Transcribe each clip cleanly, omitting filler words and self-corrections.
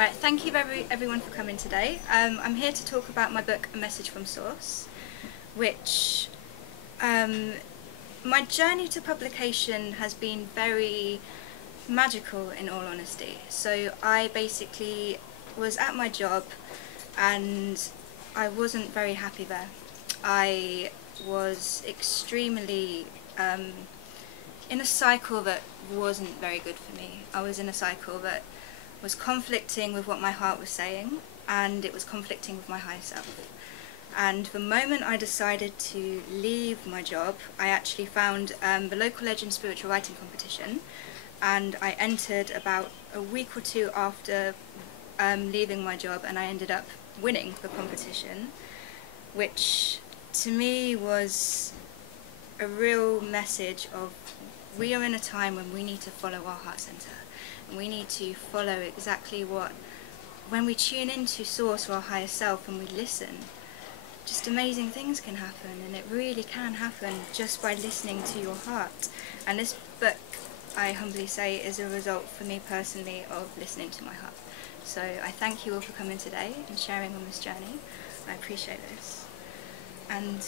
Right, thank you everyone for coming today. I'm here to talk about my book, A Message from Source, which my journey to publication has been very magical, in all honesty. So I basically was at my job and I wasn't very happy there. I was extremely in a cycle that wasn't very good for me. I was in a cycle that was conflicting with what my heart was saying, and it was conflicting with my higher self. And the moment I decided to leave my job, I actually found the local Legend Spiritual Writing competition, and I entered about a week or two after leaving my job, and I ended up winning the competition, which to me was a real message of we are in a time when we need to follow our heart center, and we need to follow exactly what, when we tune into Source or our higher self and we listen, just amazing things can happen, and it really can happen just by listening to your heart. And this book, I humbly say, is a result for me personally of listening to my heart. So I thank you all for coming today and sharing on this journey. I appreciate this. And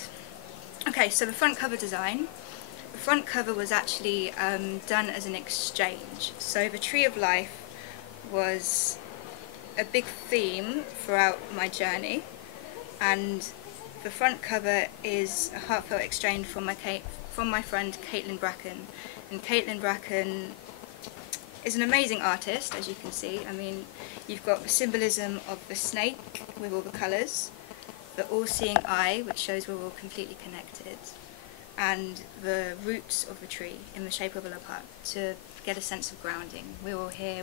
okay, so the front cover design. The front cover was actually done as an exchange. So the Tree of Life was a big theme throughout my journey, and the front cover is a heartfelt exchange from my friend Caitlin Bracken. And Caitlin Bracken is an amazing artist, as you can see. I mean, you've got the symbolism of the snake with all the colours, the all-seeing eye, which shows we're all completely connected, and the roots of the tree in the shape of a love heart to get a sense of grounding. We're all here,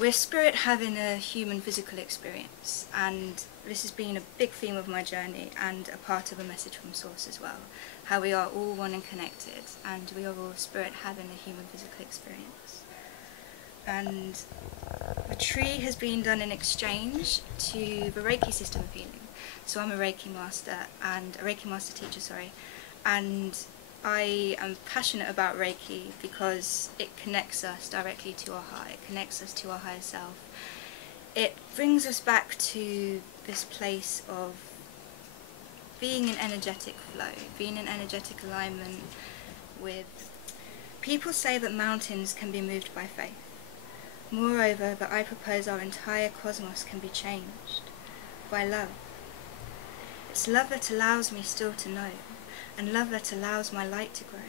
we're spirit having a human physical experience, and this has been a big theme of my journey and a part of a message from Source as well. How we are all one and connected, and we are all spirit having a human physical experience. And the tree has been done in exchange to the Reiki system of healing. So I'm a Reiki Master, and a Reiki Master teacher, sorry, and I am passionate about Reiki because it connects us directly to our heart, it connects us to our higher self. It brings us back to this place of being in energetic flow, being in energetic alignment with... People say that mountains can be moved by faith. Moreover, that I propose our entire cosmos can be changed by love. It's love that allows me still to know, and love that allows my light to grow.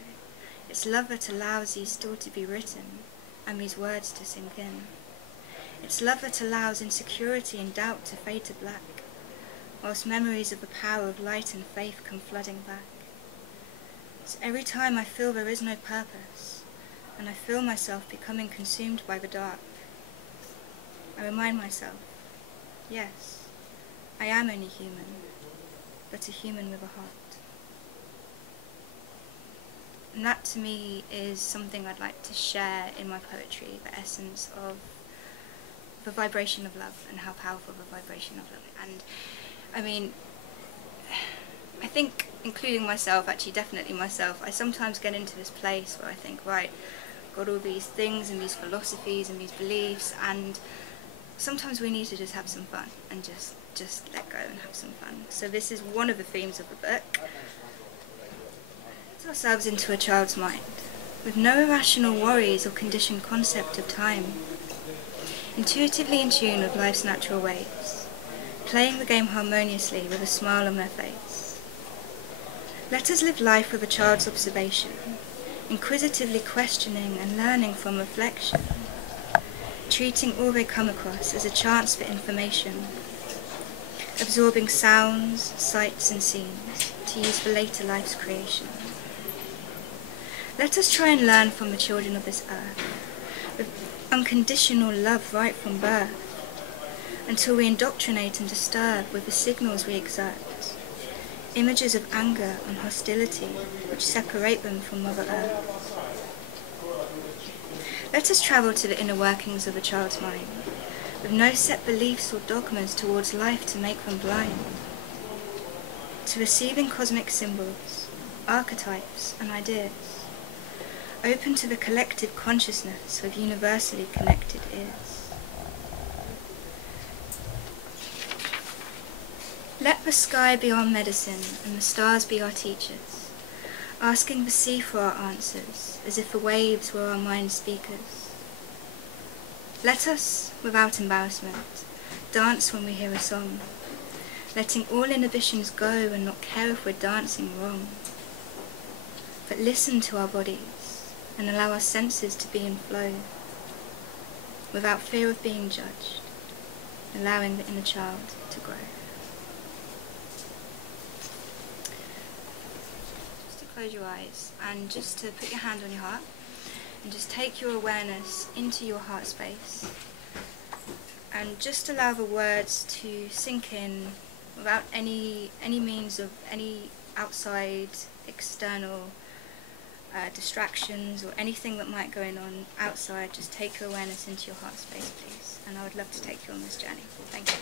It's love that allows these still to be written, and these words to sink in. It's love that allows insecurity and doubt to fade to black, whilst memories of the power of light and faith come flooding back. So every time I feel there is no purpose, and I feel myself becoming consumed by the dark, I remind myself, yes, I am only human, but a human with a heart. And that to me is something I'd like to share in my poetry, the essence of the vibration of love and how powerful the vibration of love is. And I mean, I think, including myself, actually definitely myself, I sometimes get into this place where I think, right, I've got all these things and these philosophies and these beliefs, and sometimes we need to just have some fun and just let go and have some fun. So this is one of the themes of the book. Put ourselves into a child's mind, with no irrational worries or conditioned concept of time, intuitively in tune with life's natural ways, playing the game harmoniously with a smile on their face. Let us live life with a child's observation, inquisitively questioning and learning from reflection, treating all they come across as a chance for information, absorbing sounds, sights and scenes to use for later life's creation. Let us try and learn from the children of this earth, with unconditional love right from birth, until we indoctrinate and disturb with the signals we exert, images of anger and hostility which separate them from Mother Earth. Let us travel to the inner workings of a child's mind, with no set beliefs or dogmas towards life to make them blind, to receiving cosmic symbols, archetypes and ideas, open to the collective consciousness with universally connected ears. Let the sky be our medicine and the stars be our teachers, asking the sea for our answers, as if the waves were our mind speakers. Let us, without embarrassment, dance when we hear a song, letting all inhibitions go and not care if we're dancing wrong. But listen to our bodies and allow our senses to be in flow, without fear of being judged, allowing the inner child to grow. Just to close your eyes and just to put your hand on your heart and just take your awareness into your heart space and just allow the words to sink in without any means of any outside external distractions or anything that might go on outside. Just take your awareness into your heart space, please, and I would love to take you on this journey. Thank you.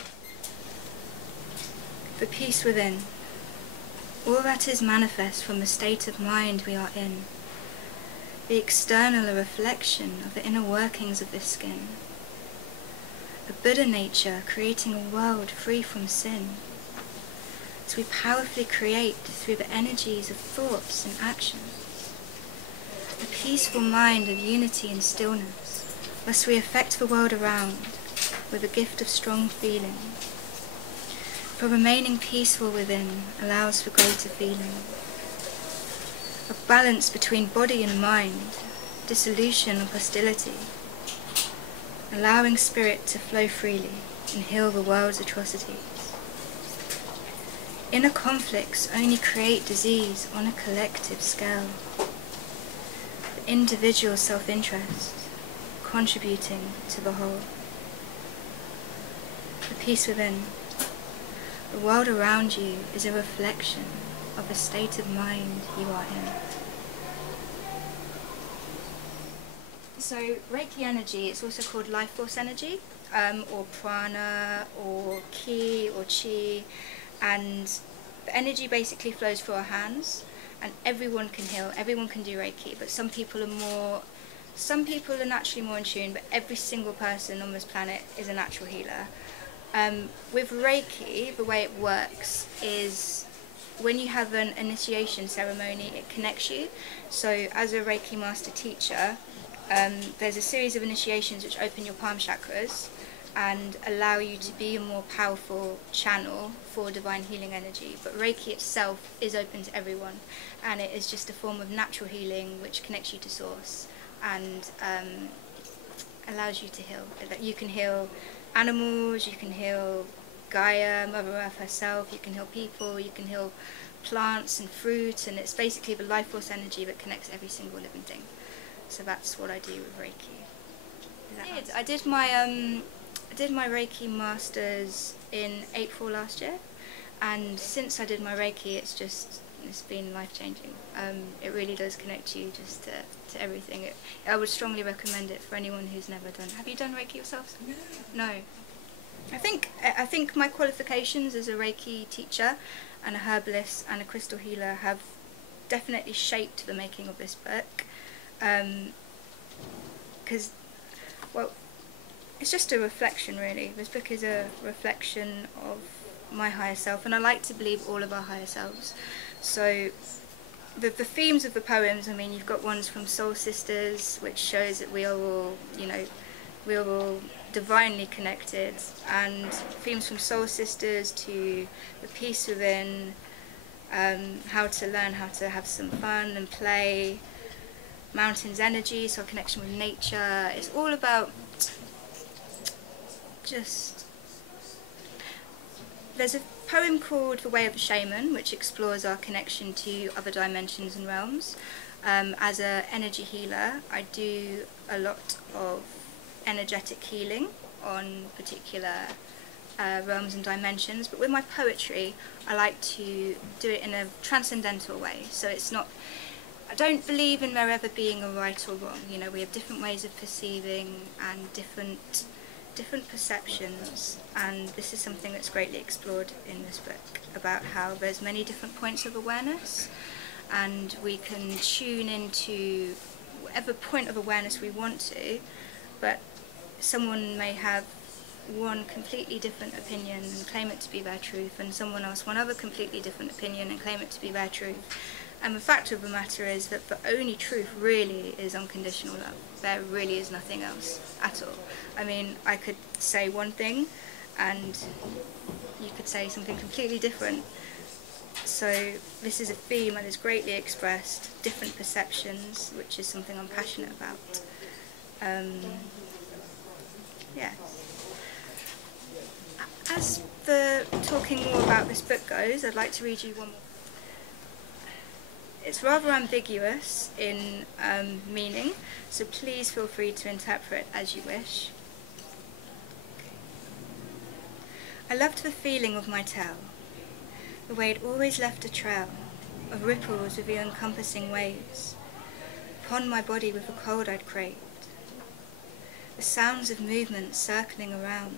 The peace within, all that is manifest from the state of mind we are in, the external a reflection of the inner workings of this skin, a Buddha nature creating a world free from sin, as we powerfully create through the energies of thoughts and actions. A peaceful mind of unity and stillness, lest we affect the world around with a gift of strong feeling. For remaining peaceful within allows for greater feeling. A balance between body and mind, dissolution of hostility, allowing spirit to flow freely and heal the world's atrocities. Inner conflicts only create disease on a collective scale. Individual self-interest, contributing to the whole. The peace within. The world around you is a reflection of the state of mind you are in. So Reiki energy, it's also called life force energy, or prana, or ki, or chi, and the energy basically flows through our hands. And everyone can heal, everyone can do Reiki, but some people are naturally more in tune, but every single person on this planet is a natural healer. With Reiki, the way it works is when you have an initiation ceremony, it connects you. So as a Reiki Master teacher, there's a series of initiations which open your palm chakras and allow you to be a more powerful channel for divine healing energy. But Reiki itself is open to everyone, and it is just a form of natural healing which connects you to source and allows you to heal. You can heal animals, you can heal Gaia, Mother Earth herself, you can heal people, you can heal plants and fruit, and it's basically the life force energy that connects every single living thing. So that's what I do with Reiki. I did my Reiki Masters in April last year, and since I did my Reiki, it's been life-changing. It really does connect you just to everything. I would strongly recommend it for anyone who's never done. Have you done Reiki yourself? No. I think my qualifications as a Reiki teacher and a herbalist and a crystal healer have definitely shaped the making of this book. Because, well, it's just a reflection, really. This book is a reflection of my higher self, and I like to believe all of our higher selves. So the themes of the poems, I mean, you've got ones from Soul Sisters, which shows that we are all, we are all divinely connected, and themes from Soul Sisters to the peace within, how to learn how to have some fun and play, mountains energy, so our connection with nature. It's all about there's a poem called The Way of the Shaymin, which explores our connection to other dimensions and realms. As an energy healer, I do a lot of energetic healing on particular realms and dimensions, but with my poetry, I like to do it in a transcendental way. So it's not, I don't believe in there ever being a right or wrong. We have different ways of perceiving and different perceptions, and this is something that's greatly explored in this book, about how there's many different points of awareness, and we can tune into whatever point of awareness we want to, but someone may have one completely different opinion and claim it to be their truth, and someone else one other completely different opinion and claim it to be their truth. And the fact of the matter is that the only truth really is unconditional love. There really is nothing else at all. I mean, I could say one thing and you could say something completely different. So this is a theme that is greatly expressed, different perceptions, which is something I'm passionate about. Yeah. As the talking more about this book goes, I'd like to read you one more. It's rather ambiguous in meaning, so please feel free to interpret as you wish. I loved the feeling of my tale, the way it always left a trail of ripples with the encompassing waves upon my body with the cold I'd craved. The sounds of movement circling around,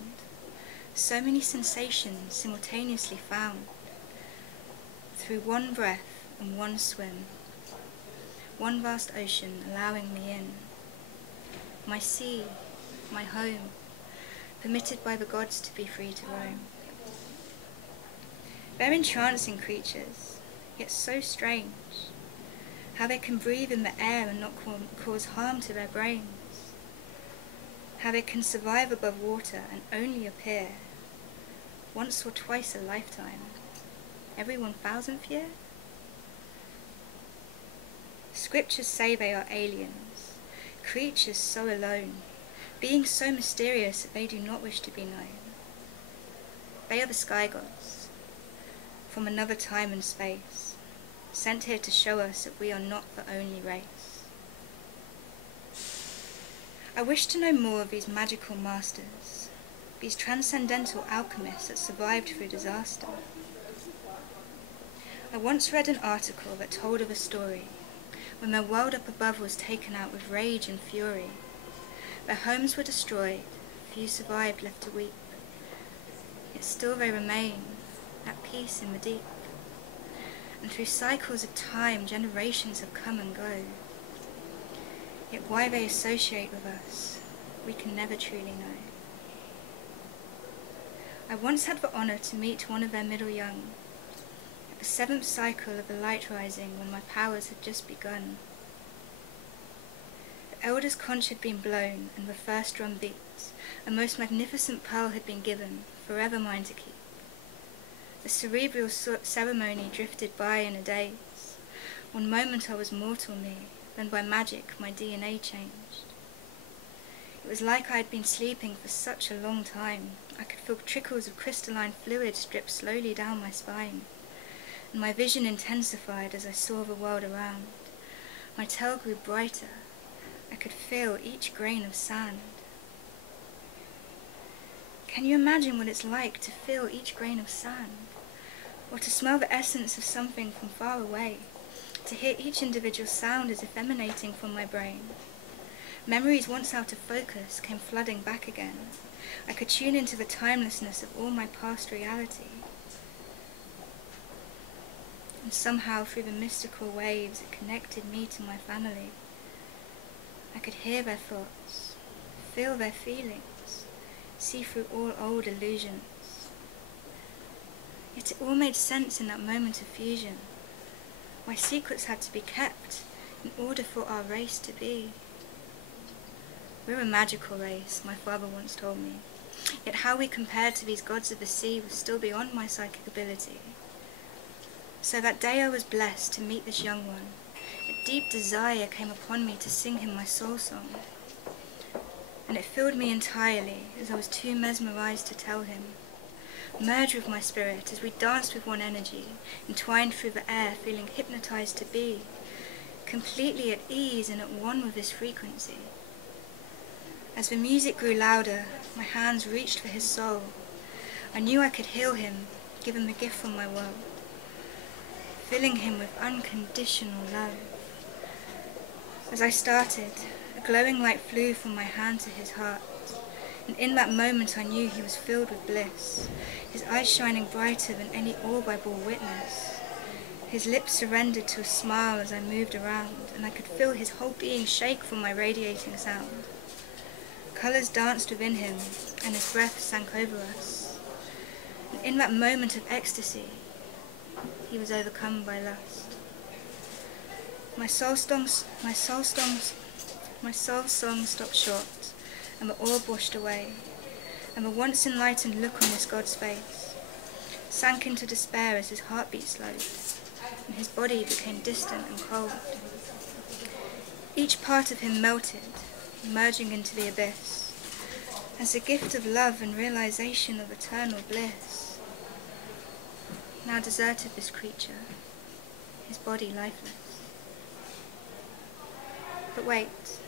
so many sensations simultaneously found, through one breath and one swim, one vast ocean allowing me in, my sea, my home, permitted by the gods to be free to roam. They're entrancing creatures, yet so strange, how they can breathe in the air and not cause harm to their brains, how they can survive above water and only appear once or twice a lifetime, every 1,000th year? Scriptures say they are aliens, creatures so alone, beings so mysterious that they do not wish to be known. They are the sky gods, from another time and space, sent here to show us that we are not the only race. I wish to know more of these magical masters, these transcendental alchemists that survived through disaster. I once read an article that told of a story when their world up above was taken out with rage and fury. Their homes were destroyed, few survived left to weep, yet still they remain at peace in the deep. And through cycles of time, generations have come and go. Yet why they associate with us, we can never truly know. I once had the honour to meet one of their middle young, at the 7th cycle of the light rising when my powers had just begun. The elder's conch had been blown and the first drum beat, a most magnificent pearl had been given, forever mine to keep. The cerebral ceremony drifted by in a daze. One moment I was mortal me, then by magic my DNA changed. It was like I had been sleeping for such a long time. I could feel trickles of crystalline fluid drip slowly down my spine, and my vision intensified as I saw the world around. My tail grew brighter. I could feel each grain of sand. Can you imagine what it's like to feel each grain of sand? Or to smell the essence of something from far away? To hear each individual sound as if emanating from my brain? Memories once out of focus came flooding back again. I could tune into the timelessness of all my past reality. And somehow through the mystical waves it connected me to my family. I could hear their thoughts, feel their feelings, see through all old illusions. Yet it all made sense in that moment of fusion. Why secrets had to be kept in order for our race to be. We're a magical race, my father once told me, yet how we compared to these gods of the sea was still beyond my psychic ability. So that day I was blessed to meet this young one. A deep desire came upon me to sing him my soul song, and it filled me entirely as I was too mesmerized to tell him. Merge with my spirit as we danced with one energy, entwined through the air, feeling hypnotized to be, completely at ease and at one with this frequency. As the music grew louder, my hands reached for his soul. I knew I could heal him, give him a gift from my world, filling him with unconditional love. As I started, a glowing light flew from my hand to his heart, and in that moment I knew he was filled with bliss, his eyes shining brighter than any orb I bore witness. His lips surrendered to a smile as I moved around, and I could feel his whole being shake from my radiating sound. colours danced within him, and his breath sank over us. And in that moment of ecstasy, he was overcome by lust. My soul song stopped short, and the orb washed away, and the once enlightened look on this God's face sank into despair as his heartbeat slowed, and his body became distant and cold. Each part of him melted, merging into the abyss, as a gift of love and realization of eternal bliss. Now deserted this creature, his body lifeless. But wait,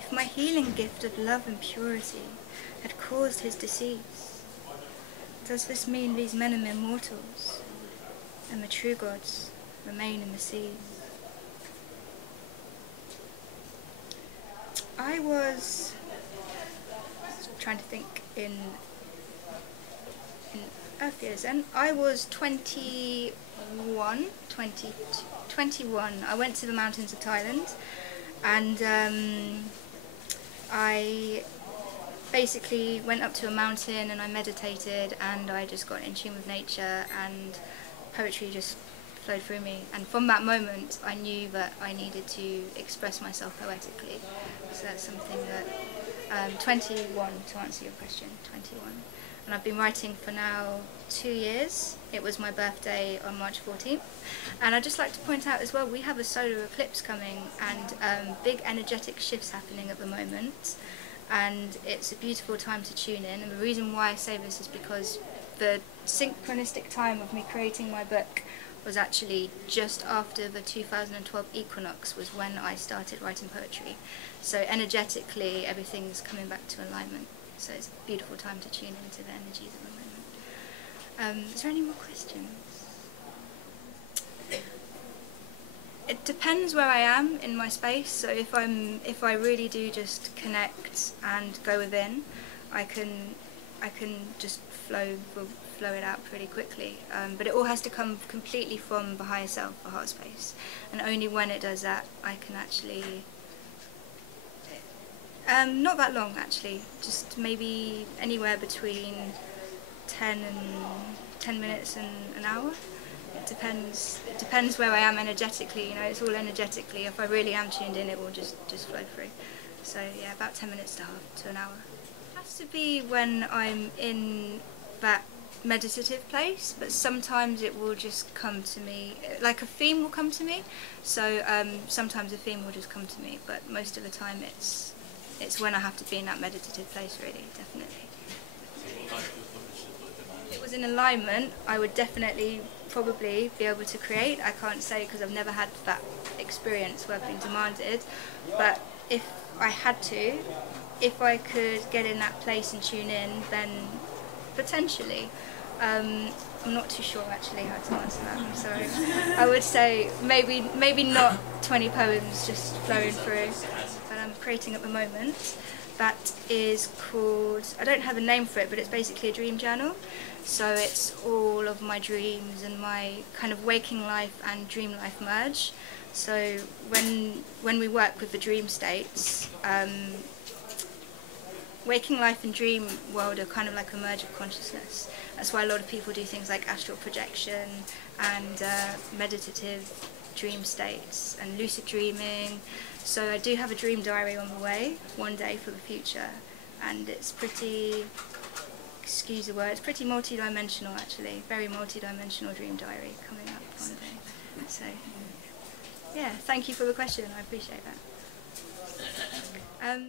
if my healing gift of love and purity had caused his decease, does this mean these men are mere mortals, and the true gods remain in the seas? I was trying to think in Earth years then. I was 21. I went to the mountains of Thailand, and I basically went up to a mountain and I meditated, and I just got in tune with nature, and poetry just flowed through me. And from that moment I knew that I needed to express myself poetically. So that's something that 21, to answer your question, 21. And I've been writing for now 2 years. It was my birthday on March 14th. And I'd just like to point out as well, we have a solar eclipse coming, and big energetic shifts happening at the moment. And it's a beautiful time to tune in. And the reason why I say this is because the synchronistic time of me creating my book was actually just after the 2012 equinox was when I started writing poetry. So energetically, everything's coming back to alignment. So it's a beautiful time to tune into the energies of the moment. Is there any more questions? It depends where I am in my space. So if I really do just connect and go within, I can just flow it out pretty quickly. But it all has to come completely from the higher self, the heart space, and only when it does that I can actually. Not that long actually, just maybe anywhere between 10 minutes and an hour. It depends where I am energetically, you know, it's all energetically. If I really am tuned in, it will just flow through. So yeah, about 10 minutes to an hour. It has to be when I'm in that meditative place, but sometimes it will just come to me, like a theme will come to me. So sometimes a theme will just come to me, but most of the time it's when I have to be in that meditative place, really, definitely. If it was in alignment, I would definitely probably be able to create. I can't say because I've never had that experience where I've been demanded, but if I had to, if I could get in that place and tune in, then potentially. I'm not too sure actually how to answer that, I'm sorry. I would say maybe not 20 poems just flowing through. I'm creating at the moment that is called, I don't have a name for it, but it's basically a dream journal. So it's all of my dreams and my kind of waking life and dream life merge. So when we work with the dream states, waking life and dream world are kind of like a merge of consciousness. That's why a lot of people do things like astral projection and meditative dream states and lucid dreaming. So I do have a dream diary on the way, one day for the future, and it's pretty, excuse the word, it's pretty multi-dimensional actually, very multi-dimensional dream diary coming up one day. So yeah, thank you for the question, I appreciate that.